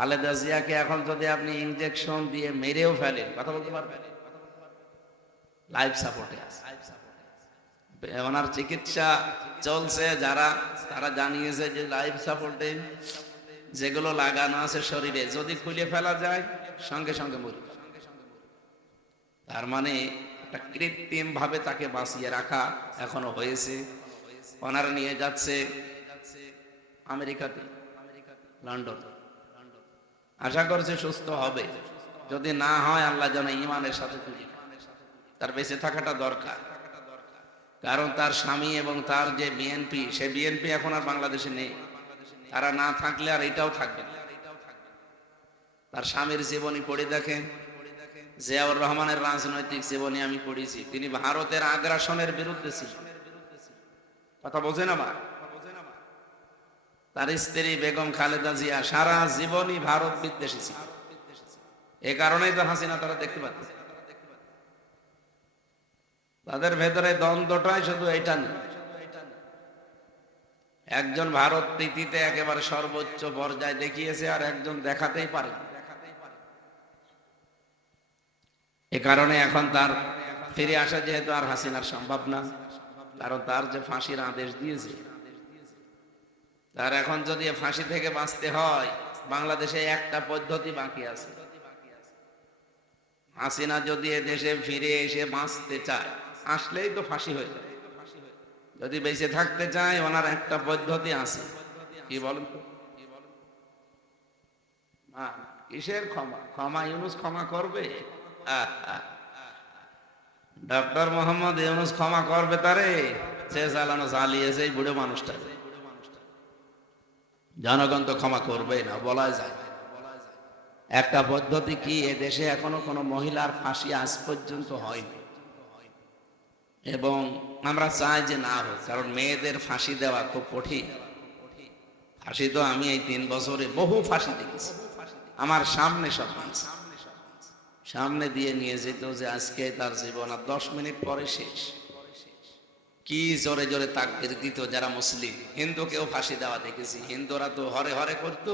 খালেদা জিয়াকে এখন যদি আপনি ইনজেকশন দিয়ে মেরেও ফেলেন, কথা বলতে পারবেন? লাইফ সাপোর্টে আছে, ওনার চিকিৎসা চলছে। যারা তারা জানিয়েছে যে লাইফ সাপোর্টে যেগুলো লাগানো আছে শরীরে, যদি খুলে ফেলা যায় সঙ্গে সঙ্গে মরে যাবে। তার মানে একটা কৃত্রিম ভাবে তাকে বাঁচিয়ে রাখা এখনো হয়েছে। ওনারা নিয়ে যাচ্ছে আমেরিকাতে, লন্ডন। আশা করছে সুস্থ হবে। যদি না হয় আল্লাহ যেন ইমানের সাথে তুলে নেয়। তার বেঁচে থাকাটা দরকার, কারণ তার স্বামী এবং তার যে বিএনপি, সে বিএনপি এখন আর বাংলাদেশে নেই। তারা না থাকলে আর এটাও থাকবে না। তার স্বামীর জীবনী পড়ে দেখেন, জিয়াউর রহমানের রাজনৈতিক জীবনী আমি পড়েছি। তিনি ভারতের আগ্রাসনের বিরুদ্ধে ছিলেন, কথা বোঝেন আমার। তার স্ত্রী বেগম খালেদা জিয়া সারা জীবনই ভারত বিদ্বেষী ছিল। এ কারণেই তো হাসিনা তারা দেখতে পাচ্ছে। তাদের ভেতরে দ্বন্দ্বটাই শুধু এটা নেই। একজন ভারত প্রীতিতে একেবারে সর্বোচ্চ পর্যায়ে দেখিয়েছে, আর একজন দেখাতেই পারে। এ কারণে এখন তার ফিরে আসা যেহেতু আর হাসিনার সম্ভব না, কারণ তার যে ফাঁসির আদেশ দিয়েছে, তার এখন যদি ফাঁসি থেকে বাঁচতে হয়, বাংলাদেশে একটা পদ্ধতি বাকি আছে। হাসিনা যদি দেশে ফিরে এসে বাঁচতে চায়, আসলেই তো ফাঁসি হয়ে যায়। যদি বেঁচে থাকতে চায়, ওনার একটা পদ্ধতি আছে। কি বলেন তো? কিসের ক্ষমা? ক্ষমা ইউনূস ক্ষমা করবে? ডক্টর মোহাম্মদ ইউনূস ক্ষমা করবে তারে? সে চালানো চালিয়েছে এই বুড়ো মানুষটা। জনগণ তো ক্ষমা করবে না, বলা যায়। একটা পদ্ধতি কি, এদেশে এখনো কোনো মহিলার ফাঁসি আজ পর্যন্ত হয়নি, এবং আমরা চাই যে না হোক, কারণ মেয়েদের ফাঁসি দেওয়া খুব কঠিন। ফাঁসি তো আমি এই 3 বছরে বহু ফাঁসি দেখেছি, আমার সামনে সব সামনে দিয়ে নিয়ে যেত, যে আজকে তার জীবন আর 10 মিনিট পরে শেষ। কি জোরে জোরে তাকবীর দিত যারা মুসলিম। হিন্দুকেও ফাঁসি দেওয়া দেখেছি, হিন্দুরা তো হরে হরে করতো।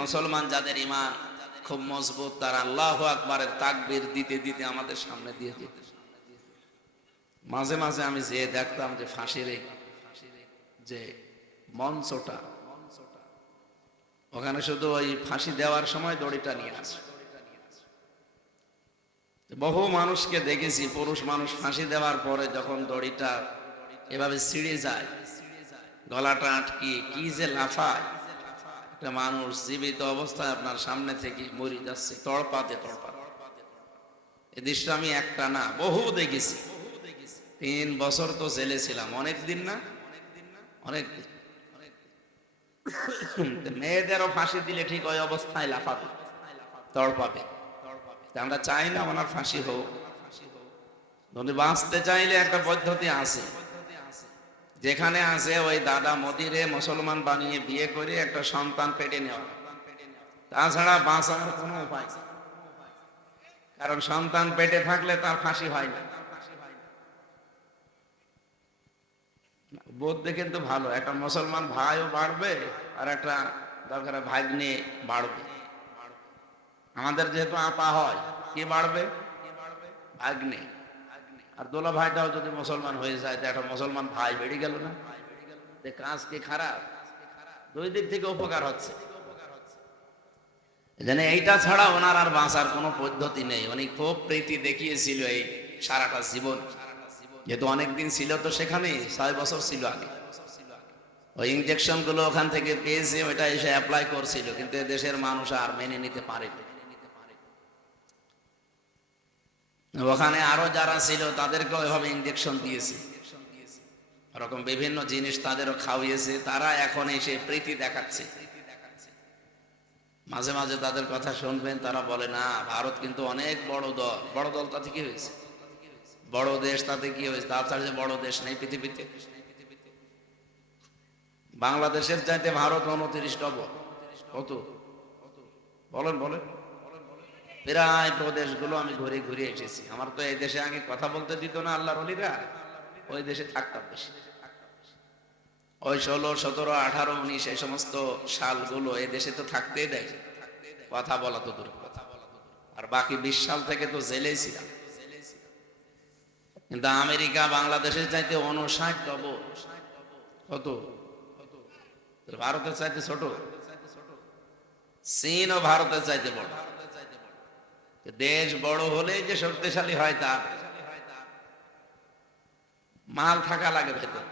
মুসলমান যাদের ইমান খুব মজবুত, তারা আল্লাহু আকবারের তাকবীর দিতে দিতে আমাদের সামনে দিয়ে যেত। মাঝে মাঝে আমি যে দেখতাম যে ফাঁসির যে মঞ্চটা, ওখানে শুধু ওই ফাঁসি দেওয়ার সময় দড়িটা নিয়ে আসে। বহু মানুষকে দেখেছি, পুরুষ মানুষ ফাঁসি দেওয়ার পরে যখন দড়িটা এভাবে ছিঁড়ে যায়, গলাটা আটকিয়ে কি যে লাফায়। একটা মানুষ জীবিত অবস্থায় আপনার সামনে থেকে মরে যাচ্ছে তড়পাতে তড়পাতে। এই দৃশ্য আমি একটা না, বহু দেখেছি। 3 বছর তো জেলে ছিলাম, অনেক দিন না? অনেক দিন। মেয়েদেরও ফাঁসি দিলে ঠিক ওই অবস্থায় লাফাবে, তড়পাবে। আমরা চাই না ওনার ফাঁসি হোক। যদি বাঁচতে চাইলে একটা পদ্ধতি আছে, যেখানে আছে ওই দাদা মোদিরে মুসলমান বানিয়ে বিয়ে করে একটা সন্তান পেটে নেওয়া। তাছাড়া বাঁচার কোনো উপায় নেই, কারণ সন্তান পেটে থাকলে তার ফাঁসি হয় না। বুদ্ধি কিন্তু ভালো, একটা মুসলমান ভাইও বাড়বে, আর একটা দরকার ভাগ্নে বাড়বে। আমাদের যেহেতু আপা হয়, কি বাড়বে? ভাগ্নে। আর দোলা ভাইটাও যদি মুসলমান হয়ে যায়, তো একটা মুসলমান ভাই বেড়ে গেল না? কাজ কি খারাপ? দুই দিক থেকে উপকার হচ্ছে। এজন্য এইটা ছাড়া ওনার আর বাঁচার কোনো পদ্ধতি নেই। উনি খুব প্রীতি দেখিয়েছিল এই সারাটা জীবন, যেহেতু অনেকদিন ছিল তো সেখানে, 6 বছর ছিল আগে। ওই ইনজেকশন গুলো ওখান থেকে পেয়েছে, ওইটা এসে অ্যাপ্লাই করছিল, কিন্তু দেশের মানুষ আর মেনে নিতে পারেনি। ওখানে আরো যারা ছিল তাদেরকেও এভাবে ইনজেকশন দিয়েছে, এরকম বিভিন্ন জিনিস তাদেরও খাওয়িয়েছে। তারা এখন এসে প্রীতি দেখাচ্ছে। মাঝে মাঝে তাদের কথা শুনবেন, তারা বলে না ভারত কিন্তু অনেক বড় দল। বড় দল তাতে কি হয়েছে? বড় দেশ তাতে কি হয়েছে? তার চাইতে বড় দেশ নেই পৃথিবীতে। বাংলাদেশের চাইতে ভারত 29 ডবল। কত বলেন বলেন? প্রায় প্রদেশগুলো আমি ঘুরে ঘুরে এসেছি। আমার তো এই দেশে আগে কথা বলতে দিত না আল্লাহর ওলিরা, ওই দেশে থাকতাম বেশি। ওই 16, 17, 18, 19 এই সমস্ত সালগুলো এই দেশে তো থাকতেই দেয়, কথা বলা তো দূর কথা। আর বাকি 20 সাল থেকে তো জেলেই ছিলাম। কিন্তু আমেরিকা বাংলাদেশের চাইতে 59 ডবল। কত? ভারতের চাইতে ছোট। চীন ও ভারতের চাইতে বড়। দেশ বড় হলেই যে শক্তিশালী হয় তা, মাল থাকা লাগে ভেতর।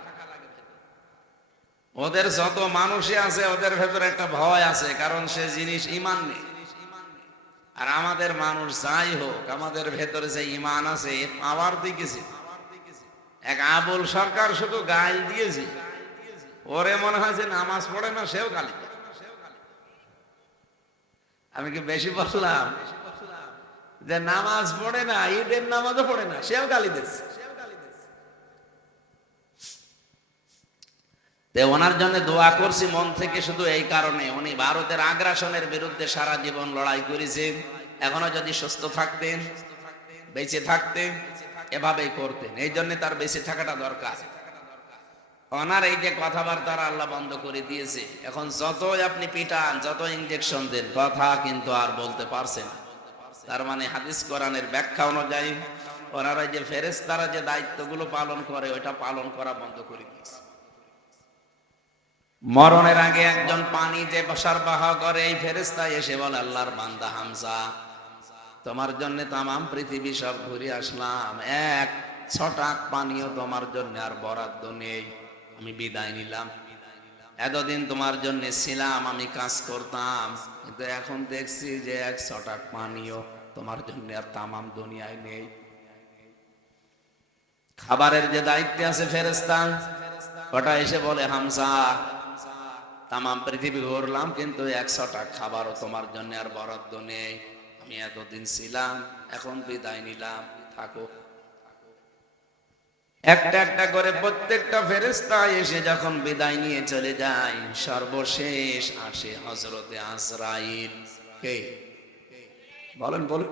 ওদের যত মানুষই আছে ওদের ভেতরে একটা ভয় আছে, কারণ সে জিনিস ঈমান নেই। আর আমাদের মানুষ যাই হোক, আমাদের ভেতরে যে ঈমান আছে পাওয়ার দিয়েছে। এক আবুল সরকার শুধু গাল দিয়েছে, ওরে মনে হয় যে নামাজ পড়ে না, সেও গালি দেয়। আমি কি বেশি বললাম? যে নামাজ পড়ে না, ঈদের নামাজও পড়ে না, সেও গালি দিচ্ছে। ওনার জন্য দোয়া করছি মন থেকে, শুধু এই কারণে উনি ভারতের আগ্রাসনের বিরুদ্ধে সারা জীবন লড়াই করেছেন। এখনো যদি সুস্থ থাকতেন, বেঁচে থাকতেন, এভাবেই করতেন। এই জন্য তার বেঁচে থাকাটা দরকার। ওনার এই যে কথাবার্তা আল্লাহ বন্ধ করে দিয়েছে। এখন যতই আপনি পিটান, যত ইনজেকশন দেন, কথা কিন্তু আর বলতে পারছেন। তার মানে হাদিস কোরআনের ব্যাখ্যা অনুযায়ী ওনারা যে ফেরেশতারা যে দায়িত্বগুলো পালন করে, ওইটা পালন করা বন্ধ করে দিয়েছে। মরণের আগে একজন পানি যে সরবরাহ করে, এই ফেরেশতা এসে বলে, আল্লাহর বান্দা হামজা, তোমার জন্য তামাম পৃথিবী সব ঘুরে আসলাম, এক ছটাক পানিও তোমার জন্য আর বরাদ্দ নেই, আমি বিদায় নিলাম। এতদিন তোমার জন্য ছিলাম, আমি কাজ করতাম, কিন্তু এখন দেখছি যে এক ছটাক পানিও তোমার জন্য আর তামাম দুনিয়ায় নেই। খাবারের যে দায়িত্ব আছে ফেরেশতা, ওটা এসে বলে, হামজা, তামাম পৃথিবী ঘুরলাম, কিন্তু 100টা খাবারও তোমার জন্য আর বরাদ্দ নেই, আমি এতদিন ছিলাম, এখন বিদায় নিলাম, থাকো। একটা একটা করে প্রত্যেকটা ফেরেশতা এসে যখন বিদায় নিয়ে চলে যায়, সর্বশেষ আসে হযরতে আজরাইল। কে বলেন? বলেন।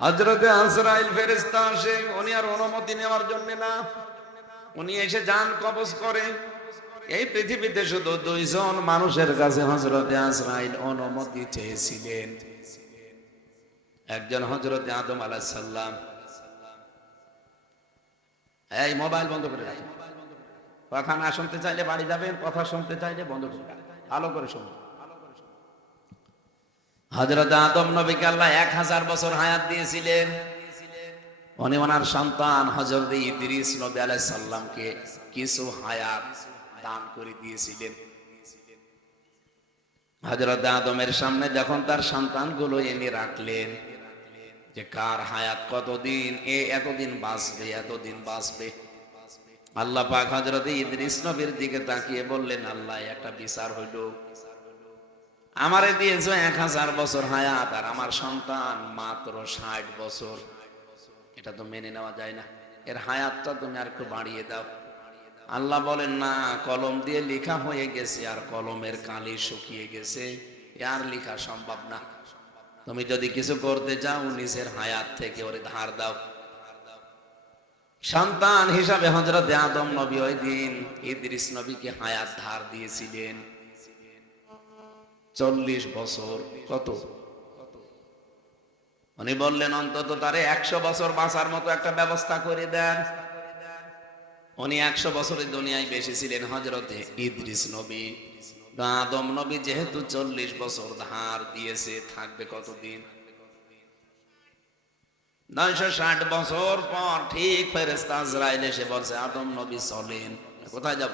হযরতে আজরাইল ফেরেশতা আসে। উনি আর অনুমতি নেওয়ার জন্য না, উনি এসে জান কবজ করে। এই পৃথিবীতে শুধু 2 জন মানুষের কাছে হযরতে আজরাইল অনুমতি চেয়েছিলেন। একজন হযরতে আদম আলাইহিস সালাম। এই মোবাইল বন্ধ করে রাখেন, কথা না শুনতে চাইলে বাড়ি যাবেন, কথা শুনতে চাইলে বন্ধ করে রাখেন, ভালো করে শুনুন। হযরত আদম নবীকে আল্লাহ 1000 বছর হায়াত দিয়েছিলেন। উনি ওনার সন্তান হযরত ইদ্রিস নবী আলাইহিস সালামকে কিছু হায়াত দান করে দিয়েছিলেন। হযরত আদমের সামনে যখন তার সন্তানগুলো এনে রাখলেন যে কার হায়াত কতদিন, এতদিন বাঁচবে, এতদিন বাঁচবে, আল্লাহ পাক হযরত ইদ্রিস নবীর দিকে তাকিয়ে বললেন, আল্লাহ, একটা বিচার হইল, আমারে দিয়েছো 1000 বছর হায়াত, আর আমার সন্তান মাত্র 60 বছর। এটা তো মেনে নেওয়া যায় না, এর হায়াতটা তুমি আর একটু বাড়িয়ে দাও। আল্লাহ বলেন, না, কলম দিয়ে লেখা হয়ে গেছে, আর কলমের কালি শুকিয়ে গেছে, আর লেখা সম্ভব না। তুমি যদি কিছু করতে চাও, নিজের হায়াত থেকে ওরে ধার দাও। সন্তান হিসাবে হযরতে আদম নবী ওই দিন ইদ্রিস নবীকে হায়াত ধার দিয়েছিলেন 40 বছর। কত? উনি বললেন, অন্তত তারে 100 বছর বাঁচার মতো একটা ব্যবস্থা করে দেন। উনি 100 বছরের দুনিয়ায় বেশি ছিলেন হযরতে ইদ্রিস নবী। আদম নবী যেহেতু 40 বছর ধার দিয়েছে, থাকবে কতদিন? 960 বছর পর ঠিক ফেরেশতা আজরাইল এসে বলছে, আদম নবী চলেন। কোথায় যাব?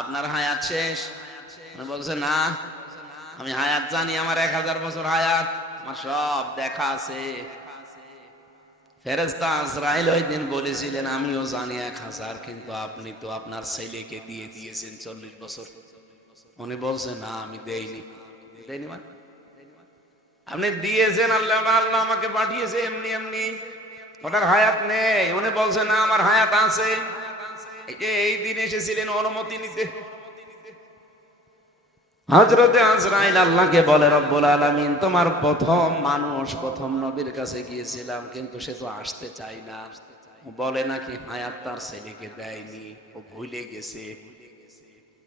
আপনার হায়াত শেষ। উনি বলছে, না, আমি হায়াত জানি, আমার 1000 বছর হায়াত, আমার সব দেখা আছে। ফেরেশতা আজরাইল ওই দিন বলেছিলেন, আমিও জানি 1000, কিন্তু আপনি তো আপনার ছেলেকে দিয়ে দিয়েছেন 40 বছর। উনি বলছে, না, আমি দেইনি। দেইনি মানে? আপনি দিয়েছেন, আল্লাহ আল্লাহ আমাকে পাঠিয়েছে এমনি এমনি, ওটার হায়াত নেই। উনি বলছে, না, আমার হায়াত আছে। এই দিন এসেছিলেন অনুমতি নিতে। হযরতে আজরাইল আল্লাহকে বলে, রব্বুল আলামিন, তোমার প্রথম মানুষ, প্রথম নবীর কাছে গিয়েছিলাম, কিন্তু সে তো আসতে চায় না। বলে নাকি হায়াত তার ছেলেকে দেয়নি, ও ভুলে গেছে।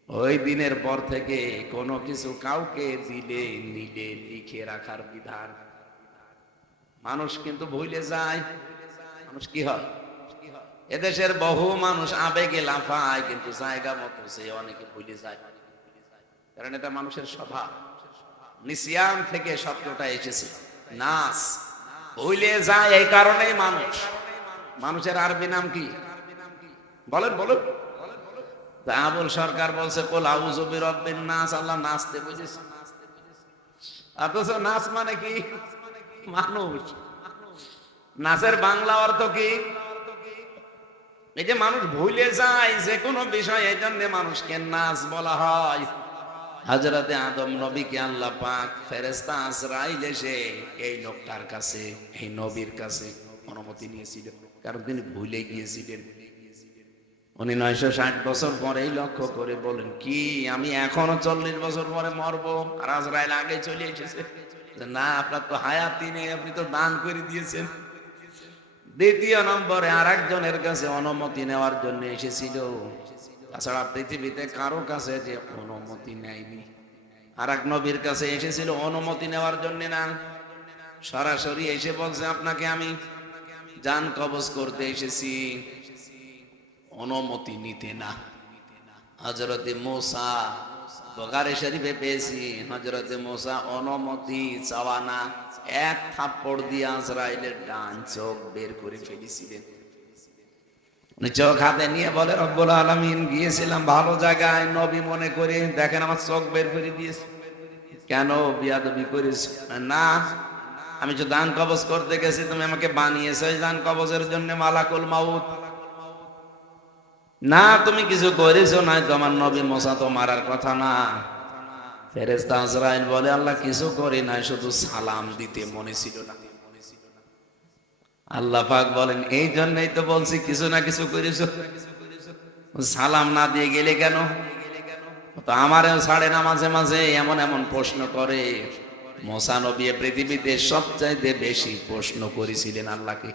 ওই দিনের পর থেকে কোনো কিছু কাউকে দিলে নিলে লিখে রাখার বিধান। মানুষ কিন্তু ভুলে যায়। মানুষ কি হয়, এদেশের বহু মানুষ আবেগে লাফায়, কিন্তু জায়গা মতো সে অনেকে ভুলে যায়, কারণ এটা মানুষের স্বভাব। নিসিয়ান থেকে শব্দটা এসেছে, নাস, ভুলে যায়। এই কারণেই মানুষের আরবি নাম কি বলেন বলুন। আবুল সরকার বলছে কুল আউযু বিরাব্বিন নাস, আল্লাহ নাচতে বুঝেছে, অথচ নাচ মানে কি, মানুষ। নাচের বাংলা অর্থ কি? এই যে মানুষ ভুলে যায় যে কোনো বিষয়, এই জন্য মানুষকে নাচ বলা হয়। হযরতে আদম নবীকে আল্লাহ পাক ফেরেশতা আজরাইল এসে এই লোকটার কাছে, এই নবীর কাছে অনুমতি নিয়েছিলেন, কারণ তিনি ভুলে গিয়েছিলেন। উনি 960 বছর পরেই লক্ষ্য করে বলেন, কি আমি এখনো 40 বছর পরে মরবো? আর আজরাইল আগে চলে এসেছে। না, আপনার তো হায়াতই নেই, আপনি তো দান করে দিয়েছেন। দ্বিতীয় নম্বরে আর একজনের কাছে অনুমতি নেওয়ার জন্য এসেছিল, তাছাড়া পৃথিবীতে কারো কাছে যে অনুমতি নেয়নি। আর এক নবীর কাছে এসেছিল অনুমতি নেওয়ার জন্য না, সরাসরি এসে বলছে আপনাকে আমি জান কবজ করতে এসেছি, অনুমতি নিতে না। হযরতে মূসা, বুখারী শরীফে পেয়েছি, হযরতে মূসা অনুমতি চাওয়া না, এক থাপ্পড় দিয়ে আজরাইলের ডান চোখ বের করে ফেলেছিলেন। উনি চোখ হাতে নিয়ে বলে, রব্বুল আলামিন, গিয়েছিলাম ভালো জায়গায়, নবী মনে করে, দেখেন আমার চোখ বের করে দিয়েছে। কেন বিয়াদবি করেছ? না, আমি যে দান কবজ করতে গেছি, তুমি আমাকে বানিয়েছো এই দান কবজের জন্য মালাকুল মাউত। না, তুমি কিছু করেছো না, তোমার নবী মূসা তো মারার কথা না। ফেরেশতা আজরাইল বলে, আল্লাহ কিছু করি নাই, শুধু সালাম দিতে মনে ছিল না। আল্লাহ পাক বলেন, এই জন্যই তো বলছি কিছু না কিছু করেছো, সালাম না দিয়ে গেলে কেন? তো আমারও ছাড়ে না মাঝে মাঝে এমন এমন প্রশ্ন করে। মূসা নবী পৃথিবীতে সবচাইতে বেশি প্রশ্ন করেছিলেন আল্লাহকে।